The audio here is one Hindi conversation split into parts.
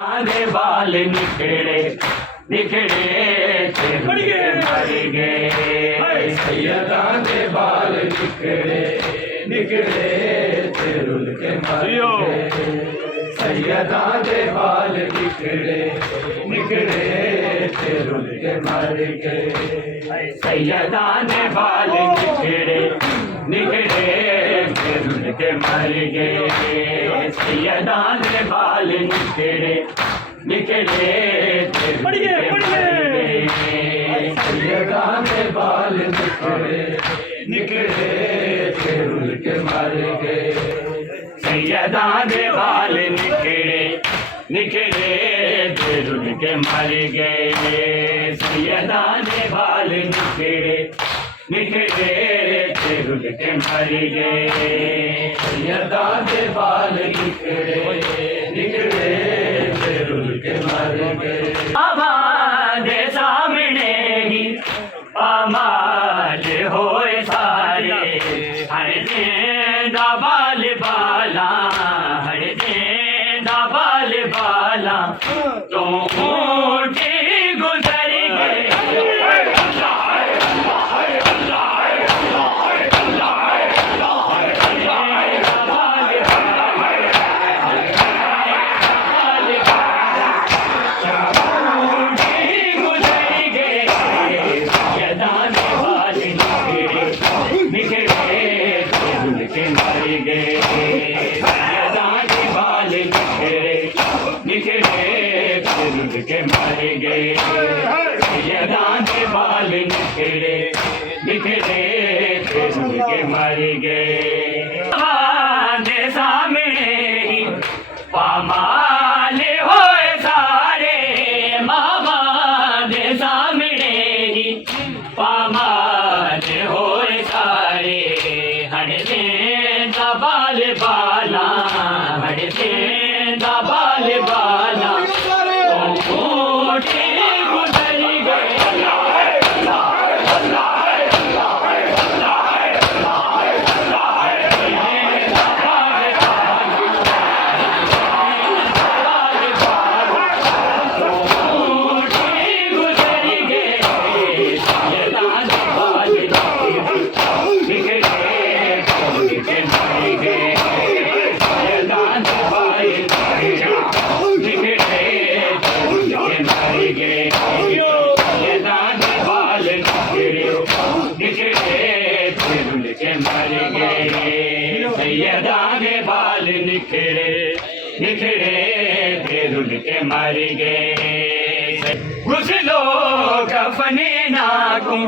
आधे बाल निखरे निखरे मर गए। सैयदा दे बाल निखरे निखरे रुल के मर गए। सैयदा दे बाल निखरे निखरे रुल के मर गए। सैयदा ने बाल निखरे निखरे रुल के मर गए। सैयदा ने बाल निखरे निखरे रुल के मर गए। सैयदा दे बाल निखरे निखरे रुल के मर गए। सैयदा ने बाल निखरे निखरे रुल के मर गए। सैयदा ने बाल निखरे निखरे रुल के मर गए। सैयदा दे बाल निखरे निखरे रुल के मर गए। हमारे सामने ही पामाल होए सारे हर दिन बाल बाला हर दिन बाल बाला तो ऊँटी गुजर गए। के मर गए। सैयदा के बाल निखरे निखरे के मर गए। हमारे सामने ही पामाल होए सारे हमारे सामने ही पामाल होए सारे हर दिन बाल बाला हर दिन बाल बाला सैयदा के बाल निखरे निखरे रुल के मर गए। घुसलो कफने नाकू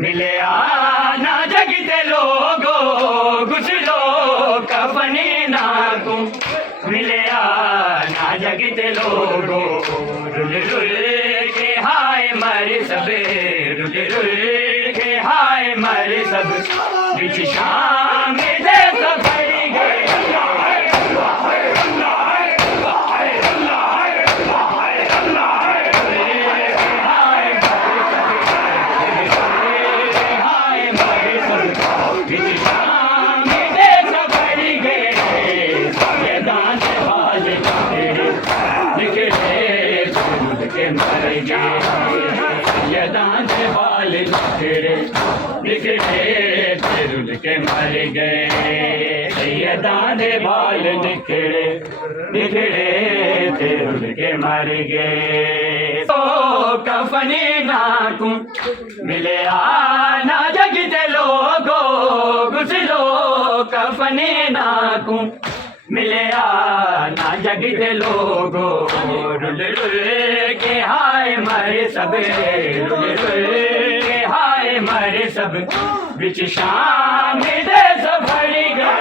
मिले आना जगते लोगो घुसलो कफने नाकू मिले आना जगते लोगो रुल रुल के हाय मर सब रुल रुल के हाय मर सब बिच शाम दे सब गए। सैयदा के बाल निखरे निखरे रुल के मर गए। सैयदा के बाल निखरे निखरे रुल के मर गए। तो कफने नाकू मिले आना जगते लोगो घुसलो कफने नाकू मिले आना जगते लोगो रुल रुल के हाय मरे सब रुल रुल के हाय मरे सब बिच शाम दे सब भरी गए।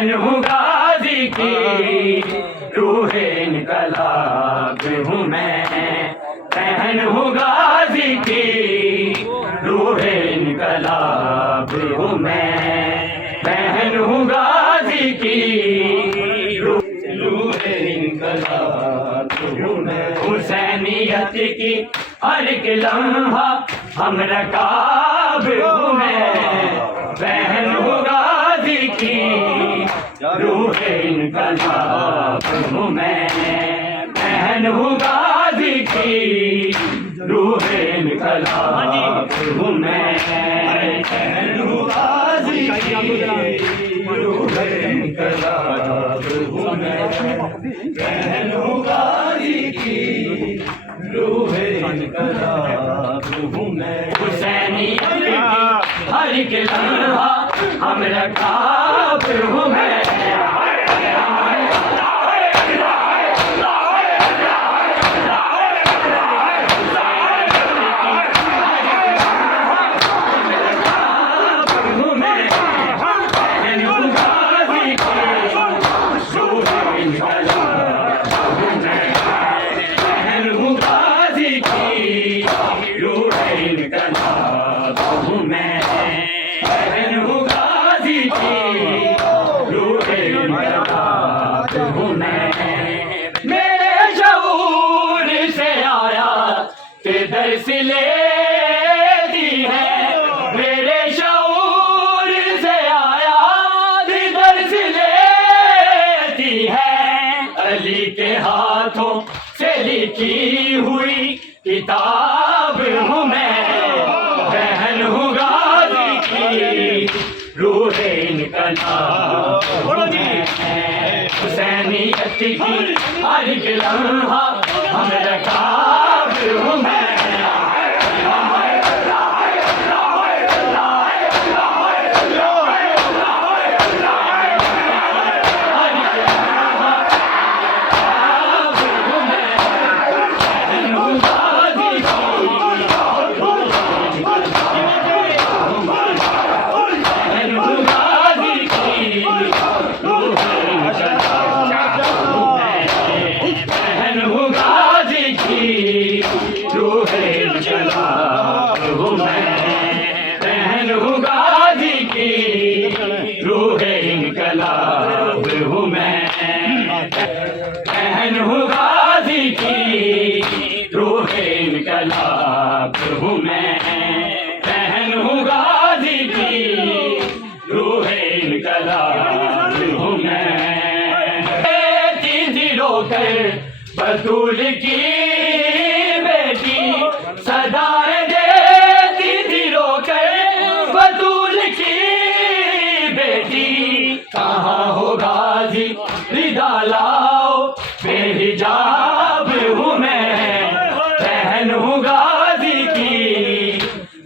बहन हूँ गाजी की, रूह इनकलाब हूँ मैं। बहन हूँ गाजी की, रूह इनकलाब हूँ मैं। बहन हूँ गाजी की, रूह इनकलाब हूँ मैं। हुसैनियत की हर एक लम्हा हम रकाब हूँ मैं। बहन हूँ गाजी की, रूह इनकलाब हूँ मैं। बहन हूँ गाजी की, रूह इनकलाब हूँ मैं। बहन हूँ गाजी की, रूह इनकलाब हूँ मैं। बहन हूँ गाजी की, रूह इनकलाब हूँ मैं। हुसैनियत की हर एक लम्हा हम रकाब हूँ मैं। मेरे शऊर से आया कि दर्स लेती है। मेरे शऊर से आया कि दर्स लेती है। अली के हाथों से लिखी हुई किताब हूँ मैं। बहन हूँ गाजी की, रूह इनकलाब हूँ मैं। हुसैनियत की हर एक लम्हा हम रकाब हूँ मैं। रूह इनकलाब हूँ मैं। बहन हूँ गाजी की, रूह इनकलाब हूँ मैं। बहन हूँ गाजी की, रूह इनकलाब हूँ मैं। थी रोकर बतूल की बेटी, सदाएं देती थी रोकर बतूल की बेटी। कहाँ हो गाजी रिदा लाओ, बेहिजाब हूँ मैं। बहन हूँ गाजी की,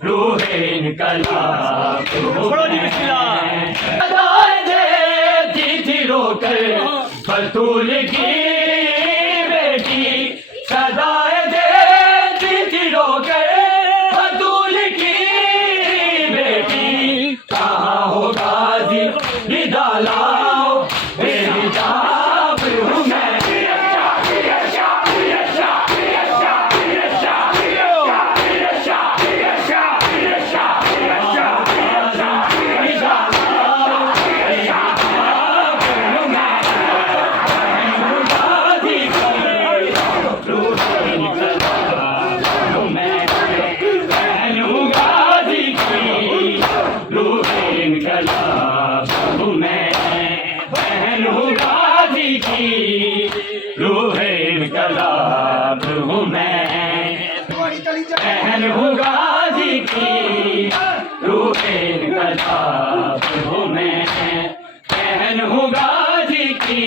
रूह इनकलाब हूँ मैं। सदाएं देती थी रोकर बतूल की बेटी, सदाएं देती थी रोकर बतूल की बेटी। कहाँ हो गाजी निदा लाओ, बेहिजाब हूँ मैं। रूह इनकलाब हूँ मैं। बहन हूँ गाजी की, रूह इनकलाब हूँ मैं। बहन हूँ गाजी की,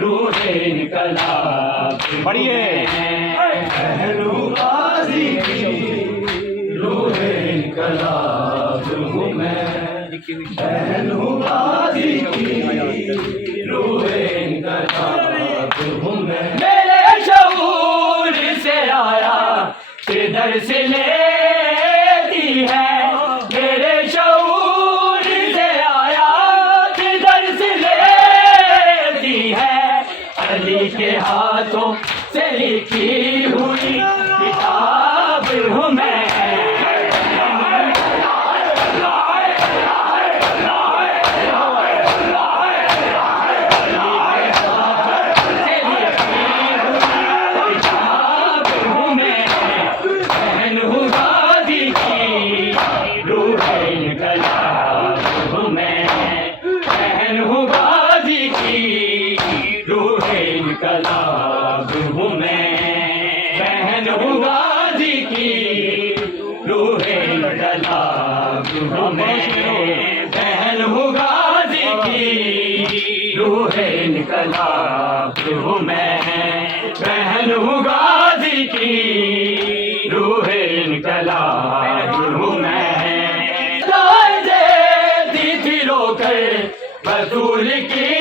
रूह इनकलाब बढ़िए। बहन हूँ गाजी की, रूह इनकलाब हूँ मैं। बहन हूँ गाजी की, रूह इनकलाब हूँ मैं। मेरे शऊर से आया किधर से लेती है। मेरे शऊर से आया किधर से अली के हाथों से लिखी हुई किताब हूँ मैं। इनकलाब हूँ मैं, बहन हूँ गाजी की रूह इनकलाब हूँ मैं, बहन हूँ गाजी की रूह इनकलाब हूँ मैं, बहन हूँ गाजी की रूह इनकलाब हूँ मैं। दी थी रोकर वसूल की